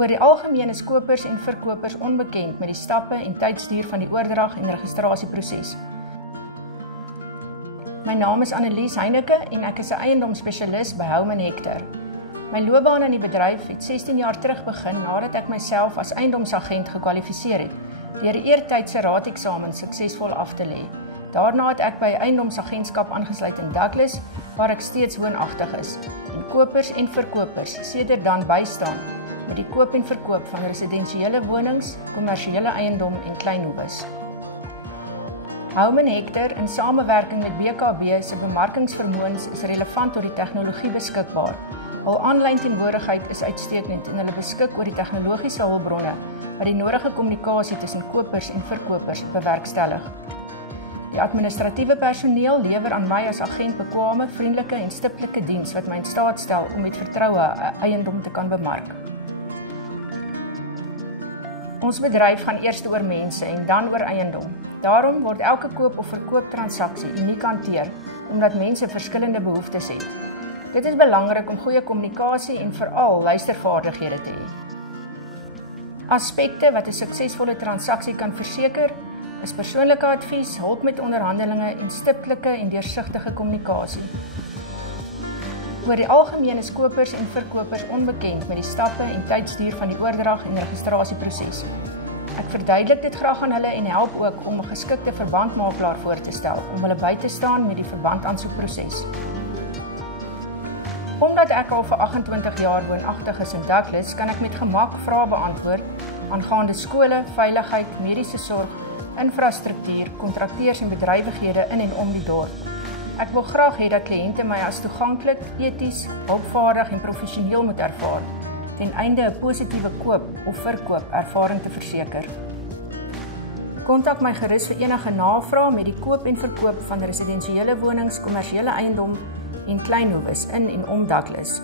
Oor die algemeen is kopers en verkopers onbekend met die stappe en tydsduur van die oordrag en registrasieproses. My naam is Annelies Heineke en ek is 'n eiendomsspesialis by Houman Hector. My loopbaan in die bedryf het 16 jaar terug begin nadat ek myself as eiendomsagent gekwalifiseer het, deur die eertydse raadeksamen suksesvol af te lê. Daarna het ek by eiendomsagentskap aangesluit in Douglas, waar ek steeds woonagtig is, en kopers en verkopers sedert dan bystaan met die koop en verkoop van residensiële wonings, kommersiële eiendom en kleinhoeves. Houman Hector in samewerking met BKB se bemarkingsvermoëns is relevant tot die tegnologie beskikbaar. Hul aanlyn teenwoordigheid is uitstekend en hulle beskik oor die tegnologiese hulpbronne wat die nodige kommunikasie tussen kopers en verkopers bewerkstellig. Die administratiewe personeel lewer aan my as agent bekwame, vriendelike en stiplike diens wat my in staat stel om met vertroue 'n eiendom te kan bemark. Ons bedryf gaan eers oor mense en dan oor eiendom. Daarom word elke koop of verkooptransaksie uniek hanteer, omdat mense verskillende behoeftes het. Dit is belangrik om goeie kommunikasie en veral luistervaardighede te hê. Aspekte wat 'n suksesvolle transaksie kan verseker, is persoonlike advies, hulp met onderhandelinge en stiplike en deursigtige kommunikasie. Oor die algemeen is kopers en verkopers onbekend met die stappe en tydsduur van die oordrag en registrasieproses. Ek verduidelik dit graag aan hulle en help ook om 'n geskikte verbandmakelaar voor te stel om hulle by te staan met die verbandaansoekproses. Omdat ek al vir 28 jaar woonagtig is in Douglas, kan ek met gemak vrae beantwoord aangaande skole, veiligheid, mediese sorg, infrastruktuur, kontrakteurs en bedrywighede in en om die dorp. Ek wil graag hê dat kliënte my as toeganklik, eties, hulpvaardig en professioneel moet ervaar, ten einde 'n positiewe koop of verkoop ervaring te verseker. Kontak my gerus vir enige navrae met die koop en verkoop van residensiële wonings, kommersiële eiendom en kleinhoeves in en om Douglas.